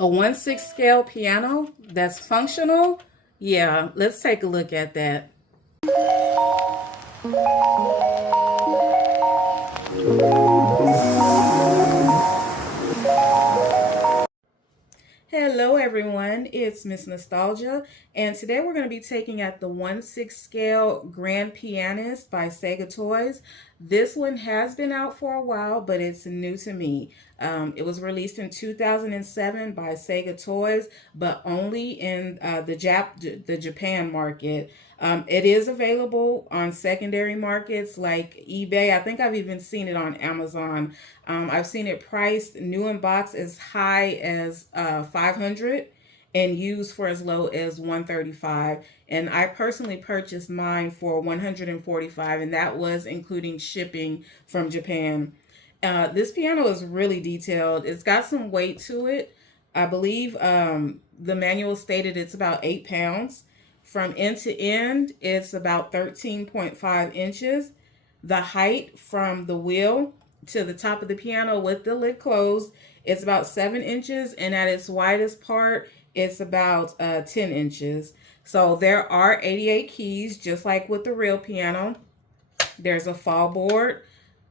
A 1/6 scale piano that's functional? Yeah, let's take a look at that. Hello everyone, it's Miss Nostalgia, and today we're going to be taking at the 1/6 scale Grand Pianist by Sega Toys. This one has been out for a while, but it's new to me. It was released in 2007 by Sega Toys, but only in the Japan market. It is available on secondary markets like eBay. I think I've even seen it on Amazon. I've seen it priced new in box as high as 500 and used for as low as 135. And I personally purchased mine for 145, and that was including shipping from Japan. This piano is really detailed. It's got some weight to it. I believe the manual stated it's about 8 pounds. From end to end, it's about 13.5 inches. The height from the wheel to the top of the piano with the lid closed, it's about 7 inches. And at its widest part, it's about 10 inches. So there are 88 keys, just like with the real piano. There's a fall board,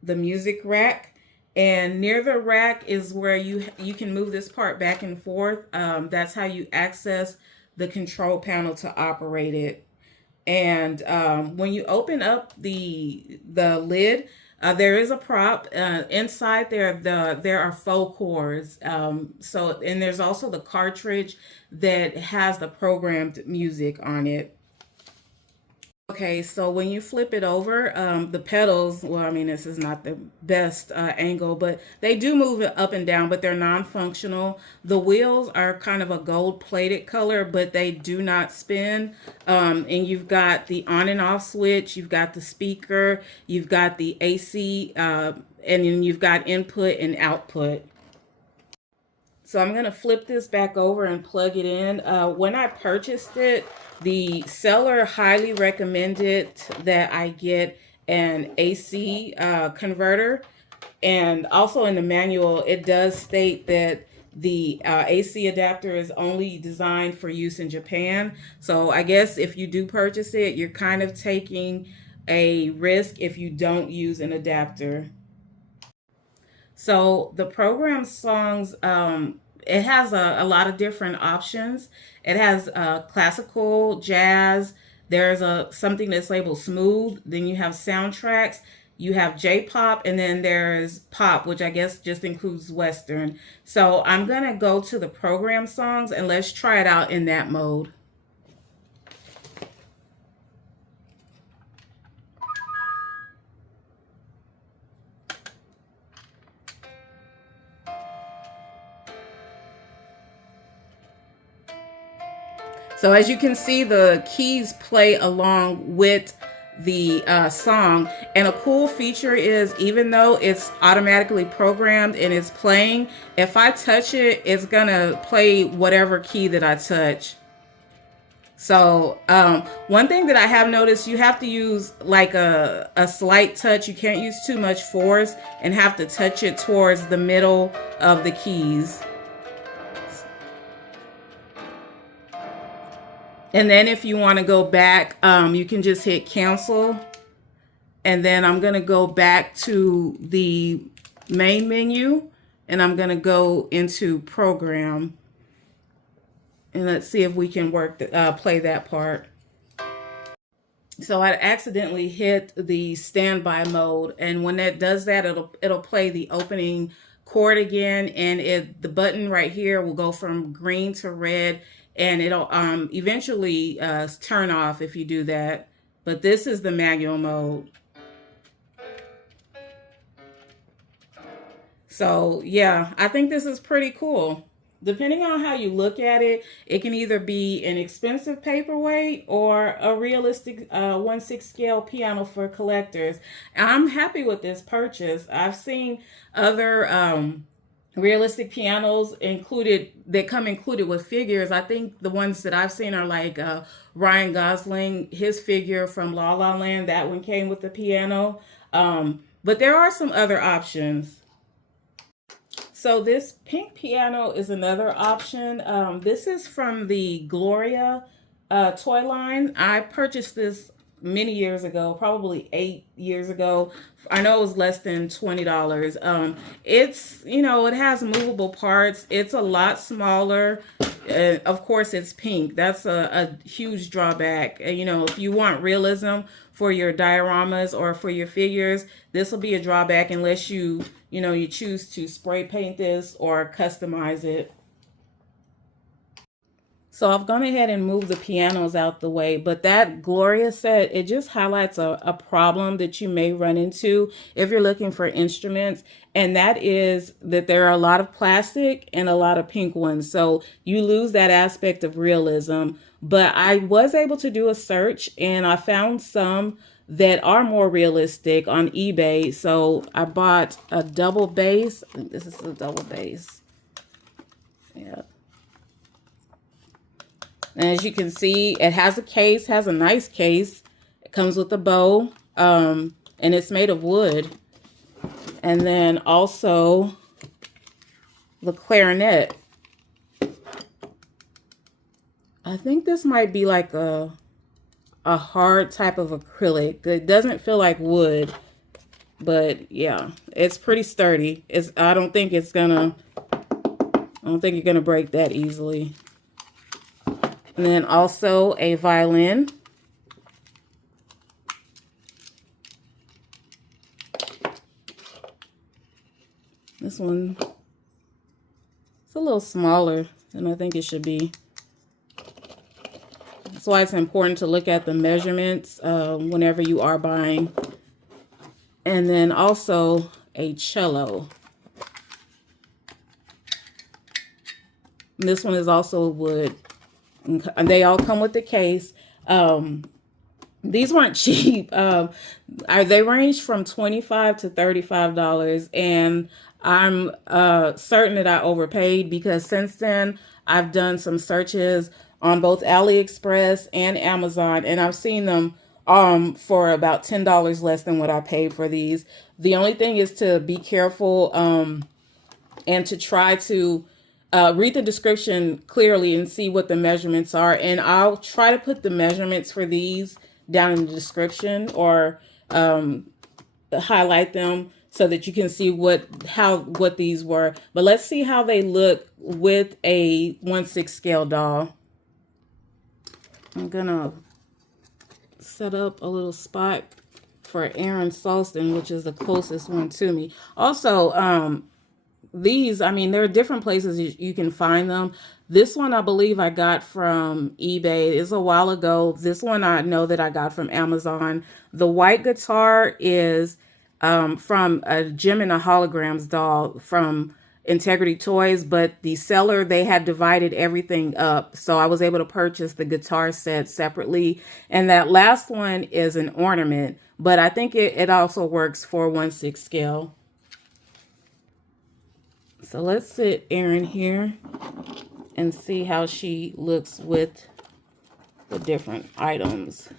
the music rack, and near the rack is where you can move this part back and forth. That's how you access the control panel to operate it. And when you open up the lid, there is a prop inside there. There are faux cords. And there's also the cartridge that has the programmed music on it. Okay, so when you flip it over, the pedals, well, I mean, this is not the best angle, but they do move it up and down, but they're non-functional. The wheels are kind of a gold-plated color, but they do not spin. And you've got the on and off switch, you've got the speaker, you've got the AC, and then you've got input and output. So I'm going to flip this back over and plug it in. When I purchased it, the seller highly recommended that I get an AC converter. And also in the manual, it does state that the AC adapter is only designed for use in Japan. So I guess if you do purchase it, you're kind of taking a risk if you don't use an adapter. So the program songs, it has a lot of different options. It has classical, jazz. There's something that's labeled smooth. Then you have soundtracks. You have J-pop, and then there's pop, which I guess just includes Western. So I'm gonna go to the program songs and let's try it out in that mode. So as you can see, the keys play along with the song. And a cool feature is, even though it's automatically programmed and it's playing, if I touch it, it's gonna play whatever key that I touch. So one thing that I have noticed, you have to use like a slight touch. You can't use too much force and have to touch it towards the middle of the keys. And then if you want to go back, you can just hit cancel. And then I'm going to go back to the main menu and I'm going to go into program. And let's see if we can play that part. So I accidentally hit the standby mode. And when that does that, it'll play the opening chord again. And the button right here will go from green to red. And it'll eventually turn off if you do that. But this is the manual mode. So yeah, I think this is pretty cool. Depending on how you look at it, it can either be an expensive paperweight or a realistic 1/6 scale piano for collectors. And I'm happy with this purchase. I've seen other realistic pianos that come included with figures. I think the ones that I've seen are like Ryan Gosling, his figure from La La Land. That one came with the piano. But there are some other options. So this pink piano is another option. This is from the Gloria toy line. I purchased this many years ago, probably 8 years ago. I know it was less than $20. It's, it has movable parts. It's a lot smaller. Of course, it's pink. That's a huge drawback. If you want realism for your dioramas or for your figures, this will be a drawback unless you choose to spray paint this or customize it. So I've gone ahead and moved the pianos out the way, but that Gloria set, it just highlights a problem that you may run into if you're looking for instruments, and that is that there are a lot of plastic and a lot of pink ones. So you lose that aspect of realism. But I was able to do a search and I found some that are more realistic on eBay. So I bought a double bass. I think this is a double bass. Yeah. And as you can see, it has a case, has a nice case. It comes with a bow, and it's made of wood. And then also the clarinet. I think this might be like a hard type of acrylic. It doesn't feel like wood, but yeah, it's pretty sturdy. I don't think you're gonna break that easily. And then also a violin. This one, it's a little smaller than I think it should be. That's why it's important to look at the measurements whenever you are buying. And then also a cello. And this one is also wood. And they all come with the case. These weren't cheap. They range from $25 to $35, and I'm certain that I overpaid because since then I've done some searches on both AliExpress and Amazon, and I've seen them for about $10 less than what I paid for these. The only thing is to be careful and to try to read the description clearly and see what the measurements are. And I'll try to put the measurements for these down in the description or highlight them so that you can see what these were. But let's see how they look with a 1/6 scale doll. I'm gonna set up a little spot for Aaron Salston, which is the closest one to me. Also, these, I mean, there are different places you can find them. This one, I believe I got from eBay. It's a while ago. This one I know that I got from Amazon. The white guitar is from a Gem and a Holograms doll from Integrity Toys, but the seller, they had divided everything up. So I was able to purchase the guitar set separately. And that last one is an ornament, but I think it also works for 1/6 scale. So let's sit Erin here and see how she looks with the different items.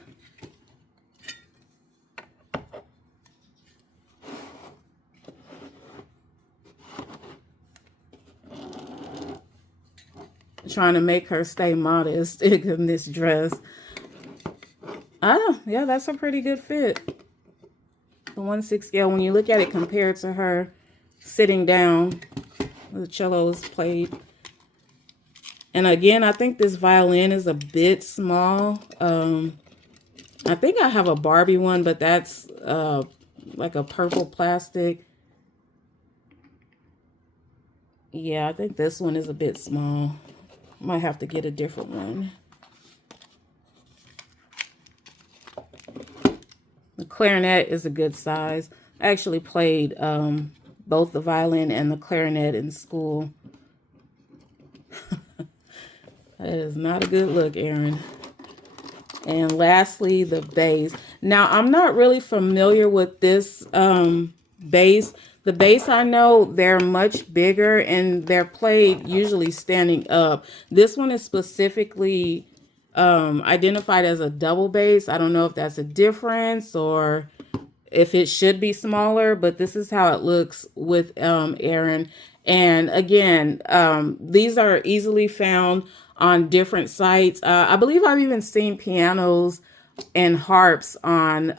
Trying to make her stay modest in this dress. Yeah, that's a pretty good fit. The 1/6 scale, when you look at it compared to her sitting down, the cello is played. And again, I think this violin is a bit small. I think I have a Barbie one, but that's like a purple plastic. Yeah, I think this one is a bit small. Might have to get a different one. The clarinet is a good size. I actually played both the violin and the clarinet in school. That is not a good look, Erin. And lastly, the bass. Now, I'm not really familiar with this bass. The bass, I know they're much bigger and they're played usually standing up. This one is specifically identified as a double bass. I don't know if that's a difference or if it should be smaller, but this is how it looks with Erin. And again, these are easily found on different sites. I believe I've even seen pianos and harps on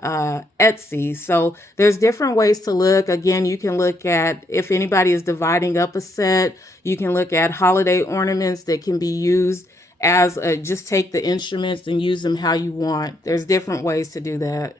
Etsy. So there's different ways to look. Again, you can look at if anybody is dividing up a set. You can look at holiday ornaments that can be used as just take the instruments and use them how you want. There's different ways to do that.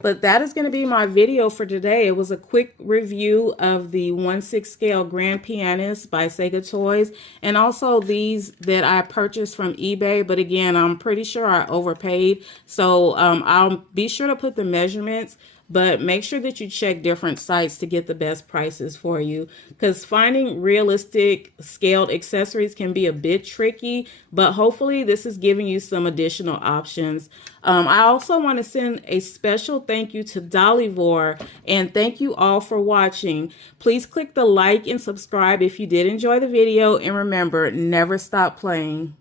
But that is going to be my video for today. It was a quick review of the 1/6 scale Grand Pianist by Sega Toys, and also these that I purchased from eBay. But again, I'm pretty sure I overpaid. So I'll be sure to put the measurements, but make sure that you check different sites to get the best prices for you, because finding realistic scaled accessories can be a bit tricky, but hopefully this is giving you some additional options. I also want to send a special thank you to Dollyvore, and thank you all for watching. Please click the like and subscribe if you did enjoy the video, and remember, never stop playing.